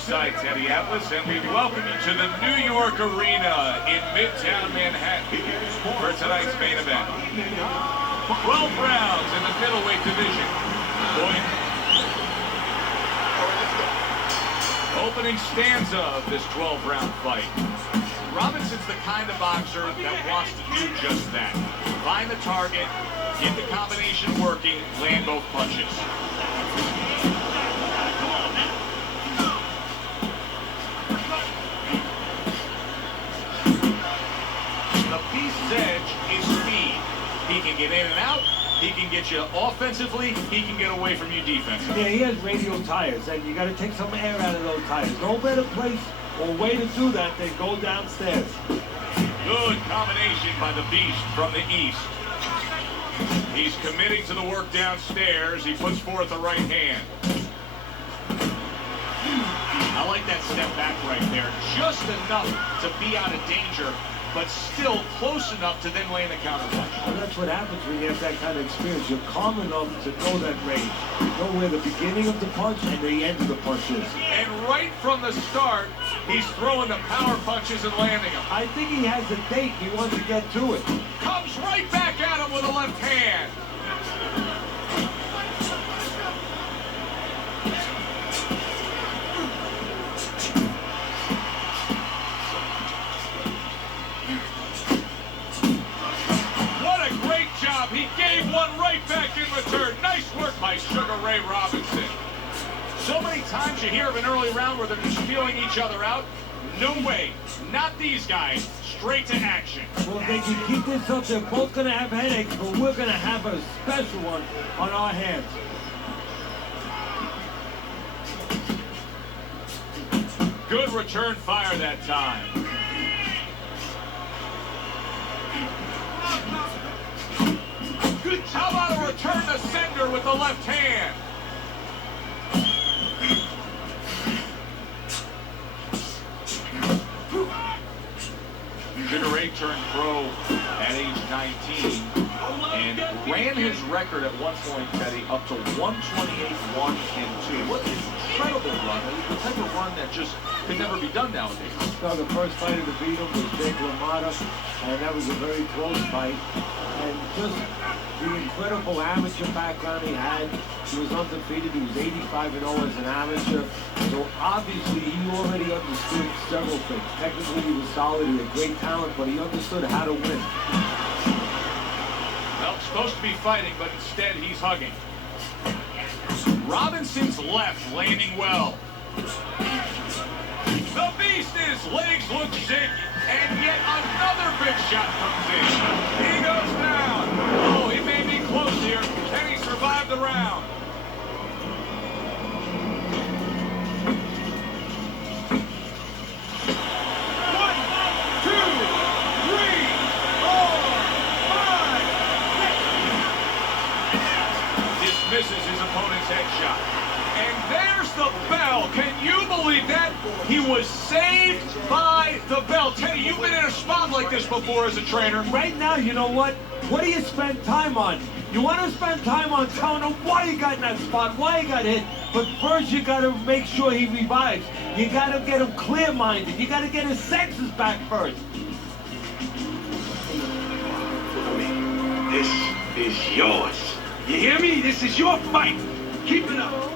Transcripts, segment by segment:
ringside, Teddy Atlas, and we welcome you to the New York Arena in Midtown Manhattan for tonight's main event. 12 rounds in the middleweight division. Opening stanza of this 12-round fight. Robinson's the kind of boxer that wants to do just that. Find the target, get the combination working, land both punches. The Beast's edge is speed. He can get in and out, he can get you offensively, he can get away from you defensively. Yeah, he has radial tires, and you got to take some air out of those tires. No better place or way to do that than go downstairs. Good combination by the Beast from the east. He's committing to the work downstairs. He puts forth the right hand. I like that step back right there. Just enough to be out of danger, but still close enough to then land a counter punch. Well, that's what happens when you have that kind of experience. You're calm enough to know that range. You know where the beginning of the punch and the end of the punch is. And right from the start, he's throwing the power punches and landing them. I think he has a date. He wants to get to it. Comes right back at him with a left hand. He gave one right back in return. Nice work by Sugar Ray Robinson. So many times you hear of an early round where they're just feeling each other out. No way. Not these guys. Straight to action. Well, if they can keep this up, they're both going to have headaches, but we're going to have a special one on our hands. Good return fire that time. How about a return to sender with the left hand? Sugar Ray turned pro at age 19 and ran his record at one point, Teddy, up to 128-1-2. What an incredible run. The type of run that just could never be done nowadays. So the first fighter to beat him was Jake LaMotta, and that was a very close fight. And just the incredible amateur background he had. He was undefeated. He was 85-0 as an amateur. So obviously he already understood several things. Technically he was solid. He had great talent, but he understood how to win. Well, supposed to be fighting, but instead he's hugging. Robinson's left landing well. The Beast, his legs look sick, and yet another big shot comes in. He goes down. Oh, he may be close here. Can he survive the round? One, two, three, four, five, six. Dismisses his opponent's headshot. And there's the bell. Can you believe that? He was saved by the bell. Teddy, you've been in a spot like this before as a trainer. Right now, you know what? What do you spend time on? You want to spend time on telling him why he got in that spot, why he got hit. But first, you got to make sure he revives. You got to get him clear-minded. You got to get his senses back first. This is yours. You hear me? This is your fight. Keep it up.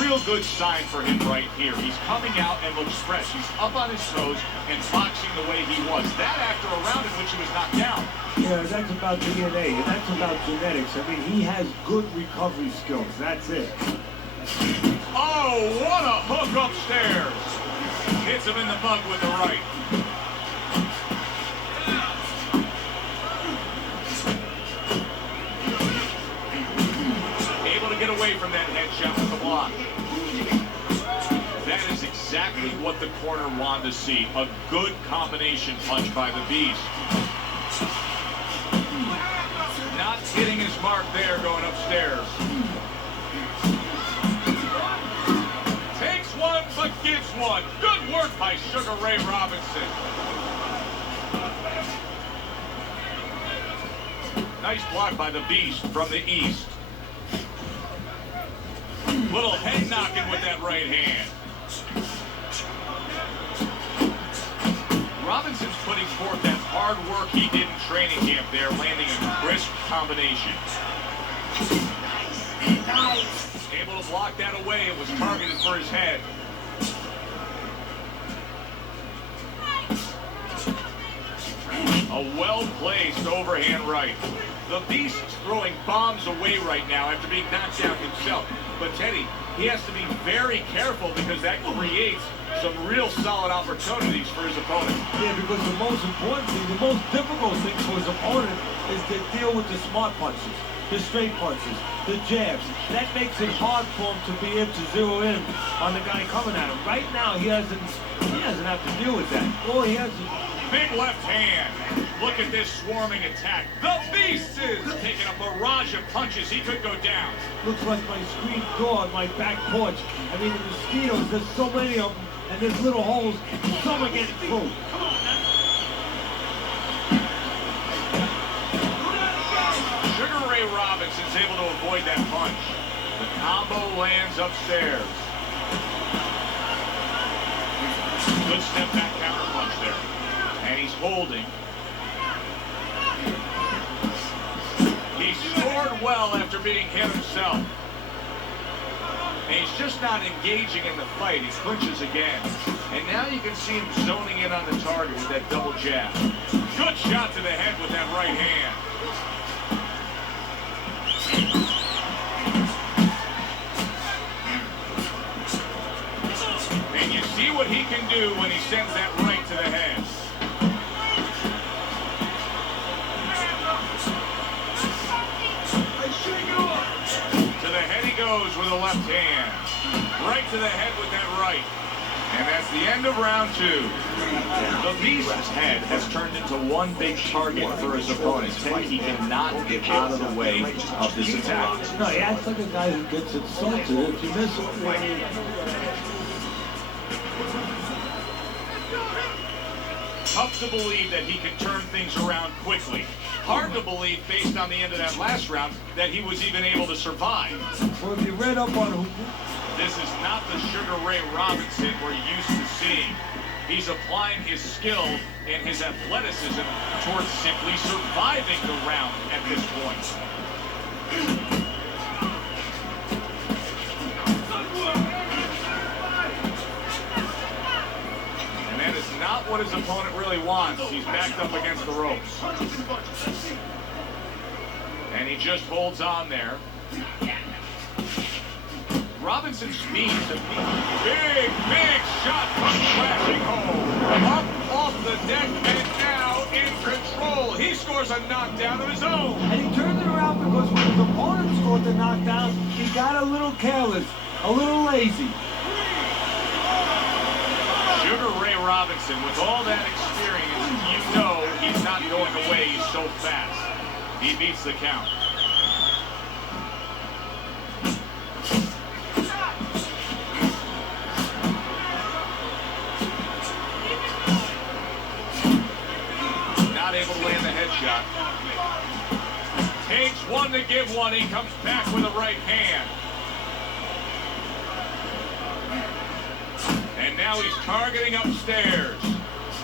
Real good sign for him right here. He's coming out and looks fresh. He's up on his toes and boxing the way he was. That after a round in which he was knocked down. Yeah, that's about DNA. That's about genetics. I mean, he has good recovery skills. That's it. Oh, what a hook upstairs. Hits him in the mug with the right. Able to get away from that headshot with the block. That is exactly what the corner wanted to see. A good combination punch by the Beast. Not hitting his mark there going upstairs. Takes one, but gives one. Good work by Sugar Ray Robinson. Nice block by the Beast from the east. Little head knocking with that right hand. Robinson's putting forth that hard work he did in training camp there, landing a crisp combination. Nice. Able to block that away. It was targeted for his head. A well-placed overhand right. The Beast throwing bombs away right now after being knocked down himself. But Teddy, he has to be very careful because that creates some real solid opportunities for his opponent. Yeah, because the most important thing, the most difficult thing for his opponent is to deal with the smart punches, the straight punches, the jabs. That makes it hard for him to be able to zero in on the guy coming at him. Right now, he doesn't have to deal with that. All he has to... Big left hand. Look at this swarming attack. The Beast is taking a barrage of punches. He could go down. Looks like my screen door on my back porch. I mean, the mosquitoes, there's so many of them, and there's little holes. Some are getting through. Sugar Ray Robinson's able to avoid that punch. The combo lands upstairs. Good step back counter punch there. And he's holding. He scored well after being hit himself. And he's just not engaging in the fight. He clinches again. And now you can see him zoning in on the target with that double jab. Good shot to the head with that right hand. And you see what he can do when he sends that right to the head. To the head he goes with a left hand. Right to the head with that right. And that's the end of round two. The Beast's head has turned into one big target for his opponent. He cannot get out of the way of this attack. No, he acts like a guy who gets insulted if you miss him. Tough to believe that he can turn things around quickly. Hard to believe, based on the end of that last round, that he was even able to survive. Well, if you read up on who... This is not the Sugar Ray Robinson we're used to seeing. He's applying his skill and his athleticism towards simply surviving the round at this point. And that is not what his opponent really wants. He's backed up against the ropes. And he just holds on there. Robinson's speed to big shot from flashing home. Up off the deck and now in control. He scores a knockdown of his own. And he turned it around because when his opponent scored the knockdown, he got a little careless, a little lazy. Sugar Ray Robinson, with all that experience, you know he's not going away. He's so fast. He beats the count. Able to land the headshot. Takes one to give one. He comes back with a right hand. And now he's targeting upstairs.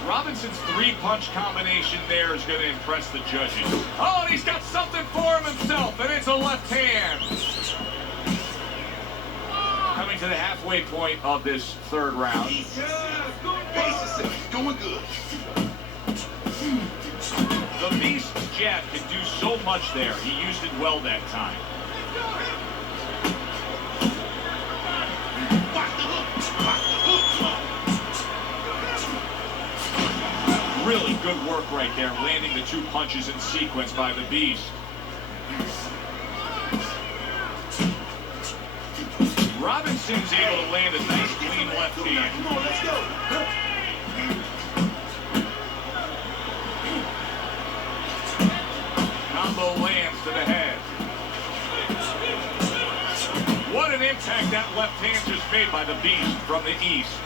Robinson's three-punch combination there is going to impress the judges. Oh, and he's got something for him himself, and it's a left hand. Coming to the halfway point of this third round. Going good. The Beast's jab can do so much there. He used it well that time. Really good work right there, landing the two punches in sequence by the Beast. Robinson's able to land a nice clean left hand. Come on, let's go. Combo lands to the head. What an impact that left hand just made by the Beast from the east.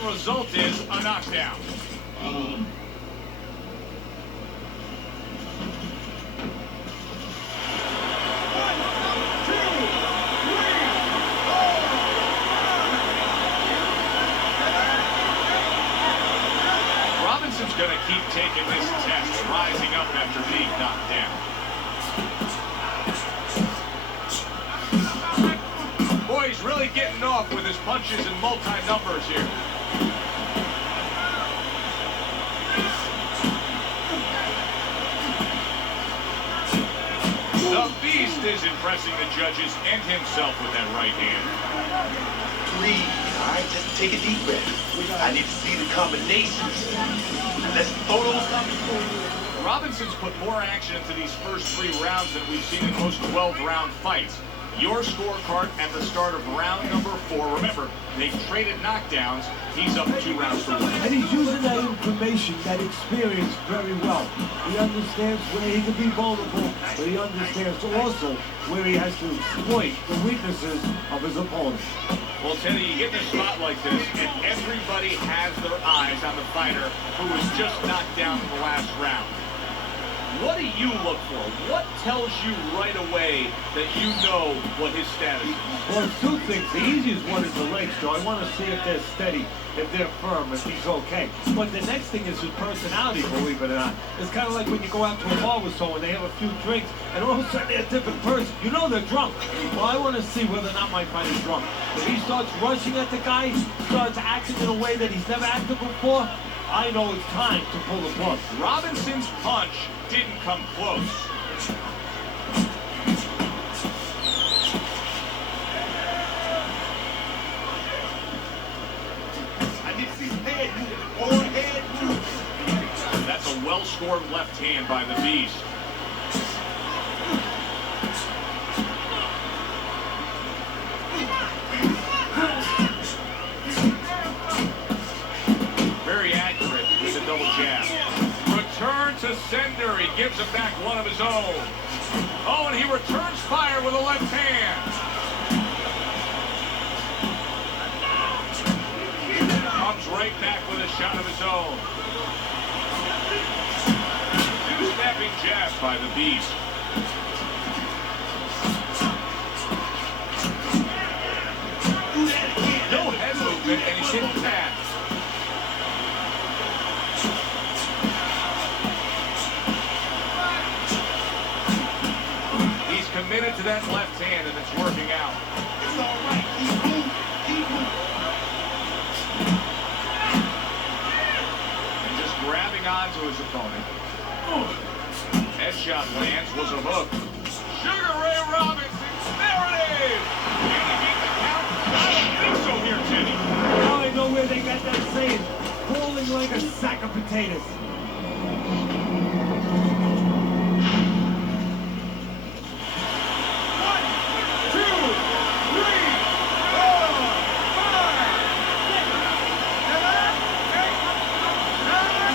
end result is a knockdown. Robinson's going to keep taking this test, rising up after being knocked down. Boy, he's really getting off with his punches and multi-numbers here. The Beast is impressing the judges and himself with that right hand. Breathe, all right? Just take a deep breath. I need to see the combinations. Let's photos coming. Robinson's put more action into these first 3 rounds than we've seen in most 12-round fights. Your scorecard at the start of round number 4. Remember, they traded knockdowns. He's up 2 rounds to 1. And he's using that information, that experience very well. He understands where he can be vulnerable, but he understands also where he has to exploit the weaknesses of his opponent. Well, Teddy, you get in a spot like this, and everybody has their eyes on the fighter who was just knocked down in the last round. What do you look for? What tells you right away that you know what his status is? Well, it's 2 things. The easiest one is the legs, Joe. I want to see if they're steady, if they're firm, if he's okay. But the next thing is his personality, believe it or not. It's kind of like when you go out to a bar with someone, they have a few drinks, and all of a sudden they're a different person. You know they're drunk. Well, I want to see whether or not my fighter's drunk. If he starts rushing at the guy, starts acting in a way that he's never acted before, I know it's time to pull the plug. Robinson's punch didn't come close. I need to see his head moving. Forehead moving. That's a well-scored left hand by the Beast. Very accurate with a double jab. Return to sender. He gives him back one of his own. Oh, and he returns fire with a left hand. Comes right back with a shot of his own. 2 snapping jabs by the Beast. No head movement, and he's hitting pads. He's committed to that left hand, and it's working out. It's all right. Keep moving. Keep moving. And just grabbing onto his opponent. Headshot lands, was a hook. Sugar Ray Robinson, there it is! Can he beat the count? I don't think so here, Teddy. Now I know where they got that saying, falling like a sack of potatoes.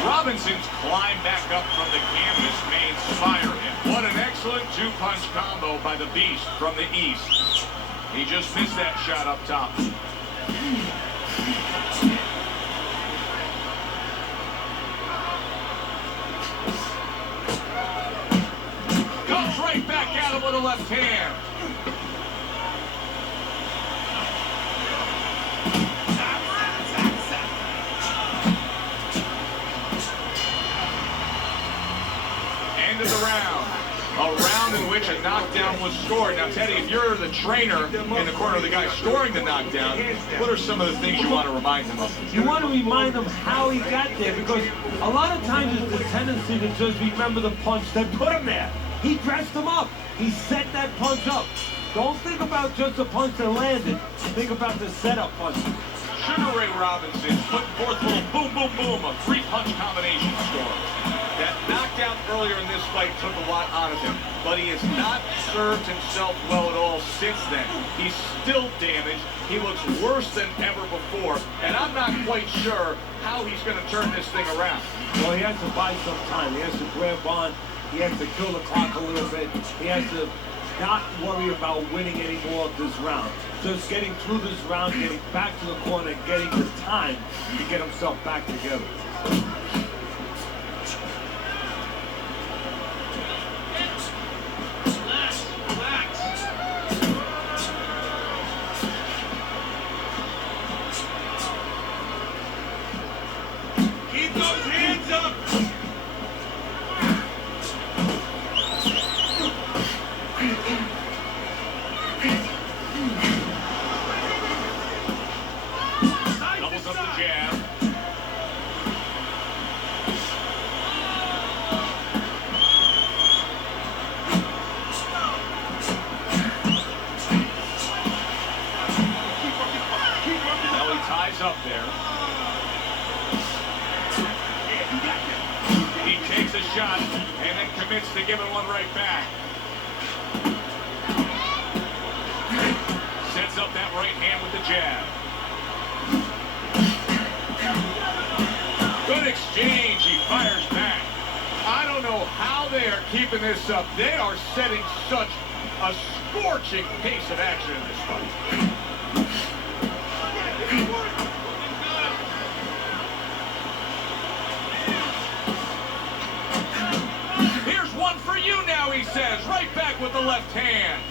Robinson's climb back up from the canvas may inspire him. What an excellent 2-punch combo by the Beast from the East. He just missed that shot up top. Comes right back at him with a left hand. End of the round. A round in which a knockdown was scored. Now, Teddy, if you're the trainer in the corner of the guy scoring the knockdown, what are some of the things you want to remind him of? You want to remind him how he got there, because a lot of times it's the tendency to just remember the punch that put him there. He dressed him up. He set that punch up. Don't think about just the punch that landed. Think about the setup punch. Sugar Ray Robinson putting forth a little boom, boom, boom, a 3-punch combination score. That knockdown earlier in this fight took a lot out of him, but he has not served himself well at all since then. He's still damaged. He looks worse than ever before, and I'm not quite sure how he's going to turn this thing around. Well, he has to buy some time. He has to grab on. He has to kill the clock a little bit. He has to not worry about winning any more of this round. Just getting through this round, getting back to the corner, and getting the time to get himself back together. Keep those hands up! Doubles up the jab. Now he ties up there. He takes a shot and then commits to giving one right back. Sets up that right hand with the jab. Good exchange. He fires back. I don't know how they are keeping this up. They are setting such a scorching pace of action in this fight. Here's one for you now, he says. Right back with the left hand.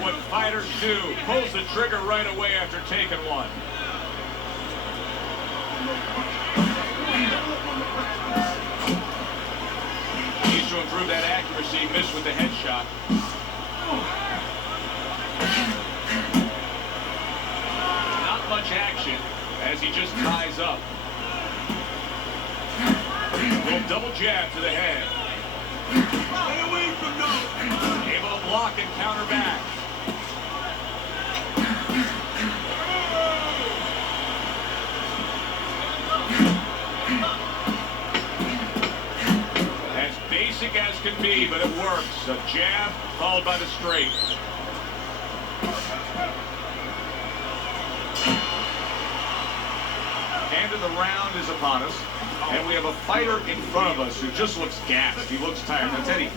What fighters do. Pulls the trigger right away after taking one. Needs to improve that accuracy. Missed with the headshot. Not much action as he just ties up. Little double jab to the head. Stay away from those! Able to block and counter back. As basic as can be, but it works. A jab followed by the straight. End of the round is upon us. And we have a fighter in front of us who just looks gassed. He looks tired. Now, Teddy,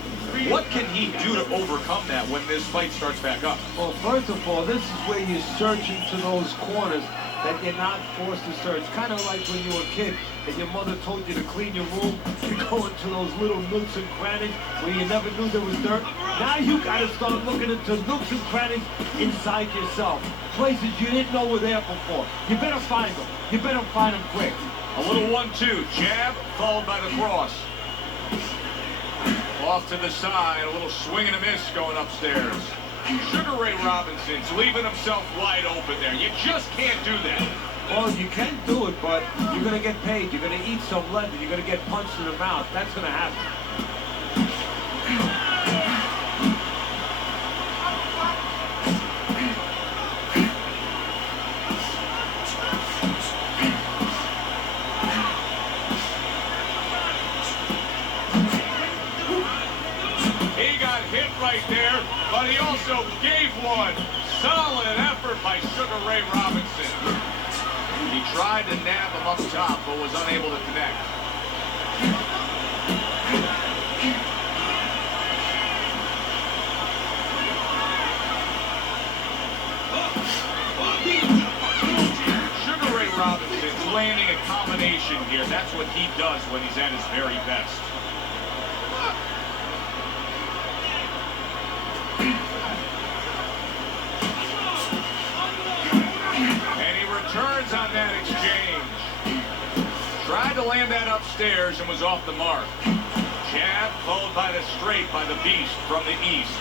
what can he do to overcome that when this fight starts back up? Well, first of all, this is where you search into those corners that you're not forced to search. Kind of like when you were a kid and your mother told you to clean your room. You go into those little nooks and crannies where you never knew there was dirt. Now you got to start looking into nooks and crannies inside yourself. Places you didn't know were there before. You better find them. You better find them quick. A little 1-2, jab, followed by the cross. Off to the side, a little swing and a miss going upstairs. Sugar Ray Robinson's leaving himself wide open there. You just can't do that. Well, you can do it, but you're going to get paid. You're going to eat some leather. You're going to get punched in the mouth. That's going to happen. Right there, but he also gave one. Solid effort by Sugar Ray Robinson. He tried to nab him up top, but was unable to connect. Sugar Ray Robinson's landing a combination here. That's what he does when he's at his very best. Turns on that exchange. Tried to land that upstairs and was off the mark. Jab followed by the straight by the beast from the east.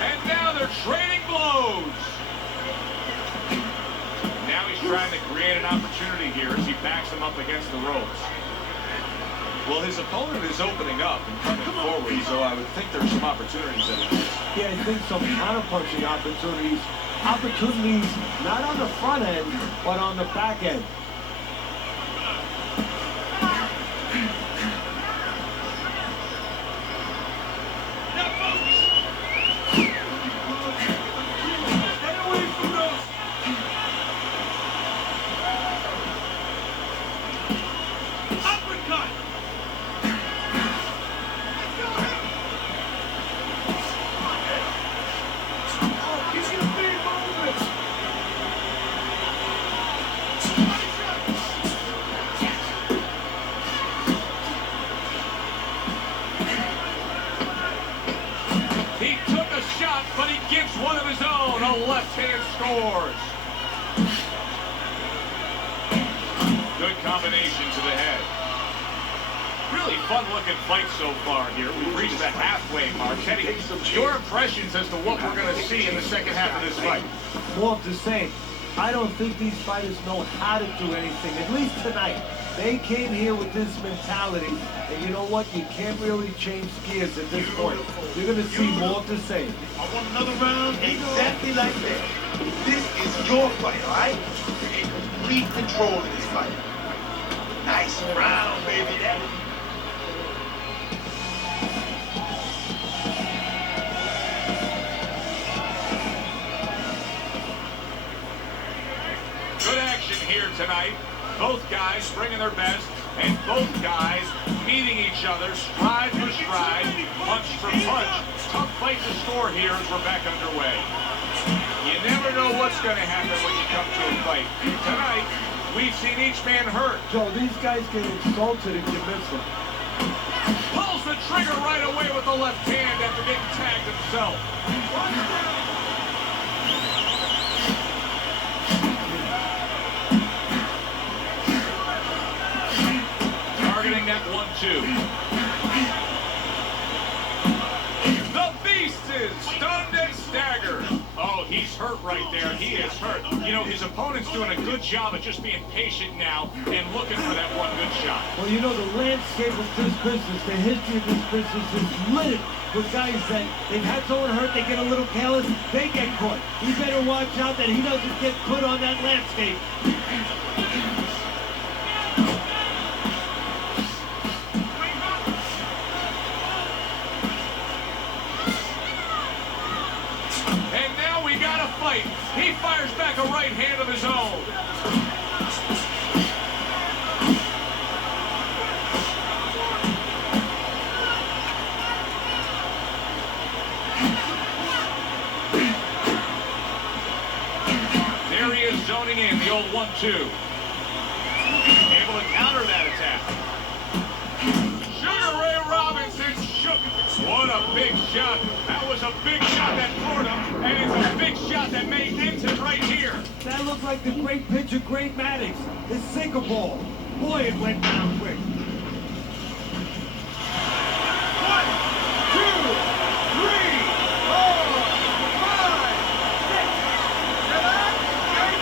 And now they're trading blows. Trying to create an opportunity here as he backs him up against the ropes. Well, his opponent is opening up and coming forward, so I would think there's some opportunities that exist. Yeah, I think some counter-punching opportunities opportunities, not on the front end, but on the back end. But he gives one of his own. A left hand scores. Good combination to the head. Really fun looking fight so far here. We've reached the halfway mark. Teddy, your impressions as to what we're going to see in the second half of this fight? More of the same. I don't think these fighters know how to do anything, at least tonight. They came here with this mentality, and you know what? You can't really change gears at this point. You're going to see more of the same. I want another round exactly like that. This is your fight, all right? You're in complete control of this fight. Nice round, baby. Good action here tonight. Both guys bringing their best, and both guys meeting each other, stride for stride, punch for punch. Tough fight to score here as we're back underway. You never know what's going to happen when you come to a fight. Tonight, we've seen each man hurt. Joe, these guys get insulted if you miss them. Pulls the trigger right away with the left hand after getting tagged himself. Targeting that 1-2. The Beast is stunned and staggered. Oh, he's hurt right there. He is hurt. You know, his opponent's doing a good job of just being patient now and looking for that one good shot. Well, you know, the landscape of this business, the history of this business is littered with guys that they've had someone hurt, they get a little careless, they get caught. He better watch out that he doesn't get put on that landscape. He fires back a right hand of his own. There he is zoning in, the old 1-2. Able to counter that attack. Sugar Ray Robinson shook. What a big shot. That was a big shot that floored him, and it's a big shot that may end it right here. That looked like the great pitcher, Great Maddox. His sinker ball. Boy, it went down quick. 1, 2, 3, 4, 5, 6, 7, 8,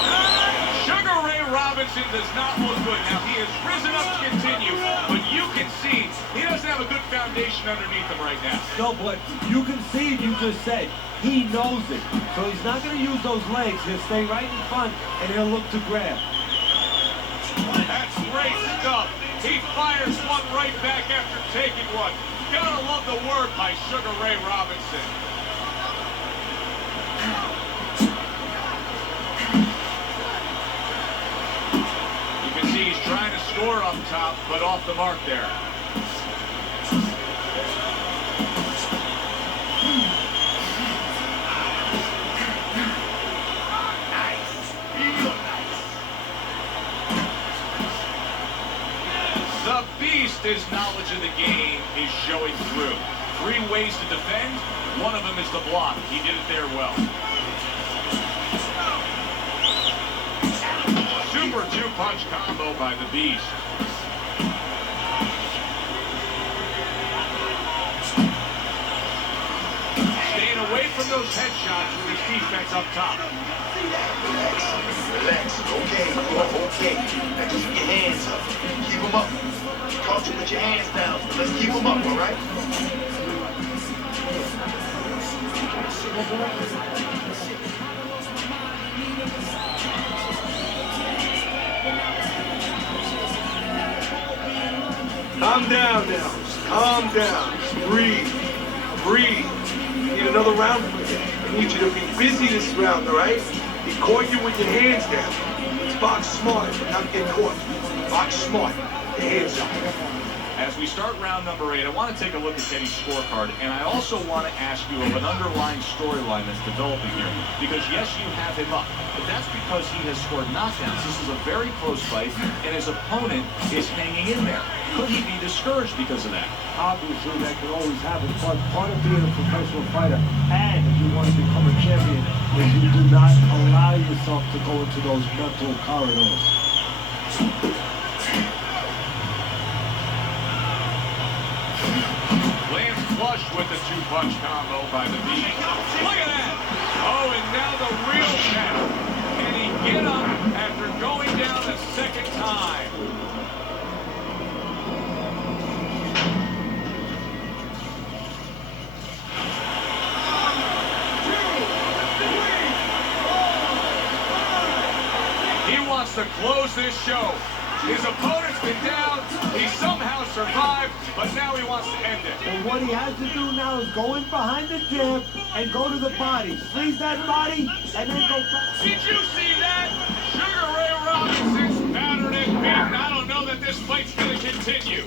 9. Sugar Ray Robinson does not look good. Now, he has risen up to continue, but you can see he doesn't have a good foundation underneath him right now. No, but you can see, you just said, he knows it. So he's not going to use those legs. He'll stay right in front, and he'll look to grab. That's great stuff. He fires one right back after taking one. Gotta love the work by Sugar Ray Robinson. You can see he's trying to score up top, but off the mark there. The Beast, his knowledge of the game is showing through. 3 ways to defend. One of them is the block. He did it there well. Super 2-punch combo by the Beast. Staying away from those headshots with his defense up top. Relax. Okay, okay. Now keep your hands up. Keep them up. Caught you with your hands down. Let's keep them up, all right? Calm down now. Calm down. Breathe. Breathe. You need another round of it. I need you to be busy this round, all right? He caught you with your hands down. Let's box smart, but not get caught. Box smart. Your hands up. As we start round number 8, I want to take a look at Teddy's scorecard, and I also want to ask you of an underlying storyline that's developing here. Because yes, you have him up, but that's because he has scored knockdowns. This is a very close fight, and his opponent is hanging in there. Could he be discouraged because of that? Obviously, that can always happen, but part of being a professional fighter, and if you want to become a champion, is you do not allow yourself to go into those mental corridors. Flush with the two-punch combo by the Beast. Look at that! Oh, and now the real test. Can he get up after going down a second time? He wants to close this show. His opponent's been down, he somehow survived, but now he wants to end it. And what he has to do now is go in behind the jab and go to the body. Freeze that body, and then go back. Did you see that? Sugar Ray Robinson's battered and beaten. I don't know that this fight's going to continue.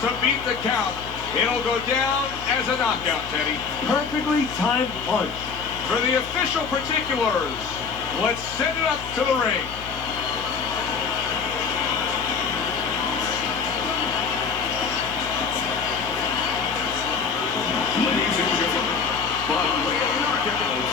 To beat the count. It'll go down as a knockout, Teddy. Perfectly timed punch. For the official particulars, let's send it up to the ring. Ladies and gentlemen, by way of knockouts,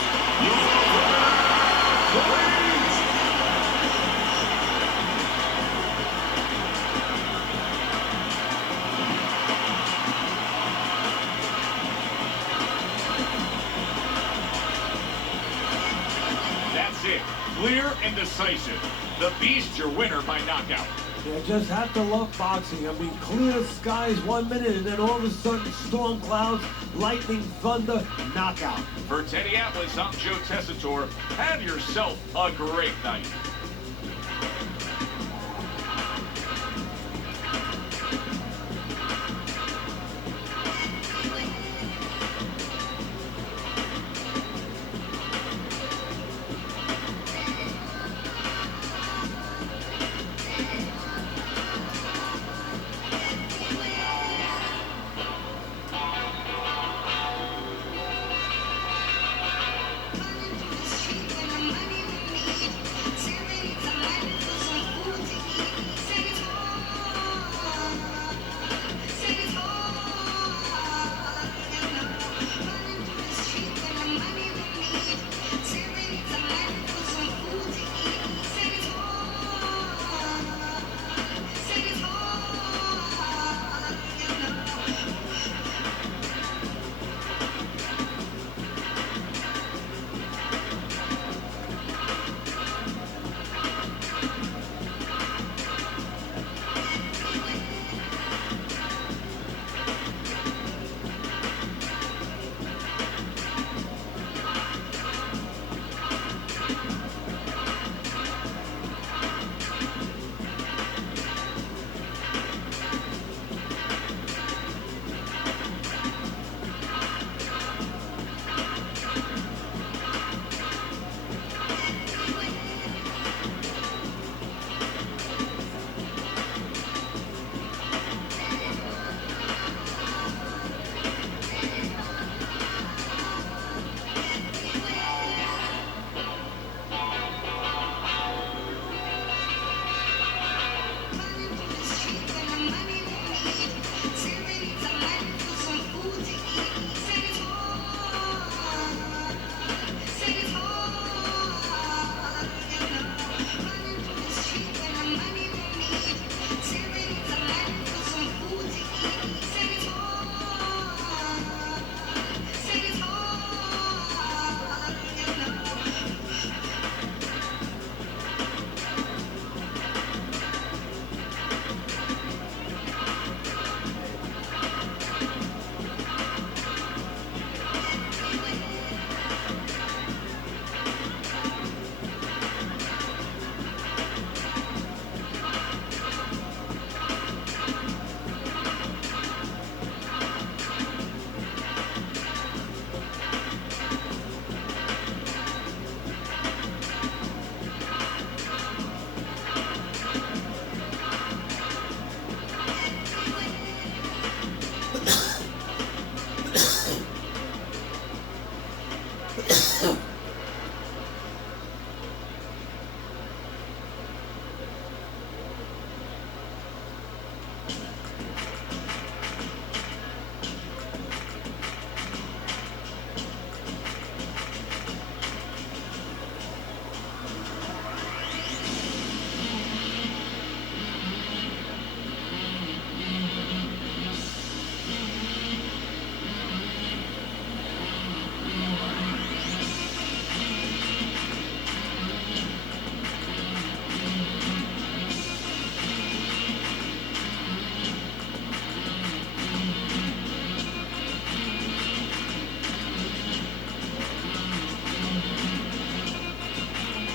clear and decisive. The Beast, your winner by knockout. You just have to love boxing. I mean, clear skies 1 minute, and then all of a sudden, storm clouds, lightning, thunder, knockout. For Teddy Atlas, I'm Joe Tessitore. Have yourself a great night.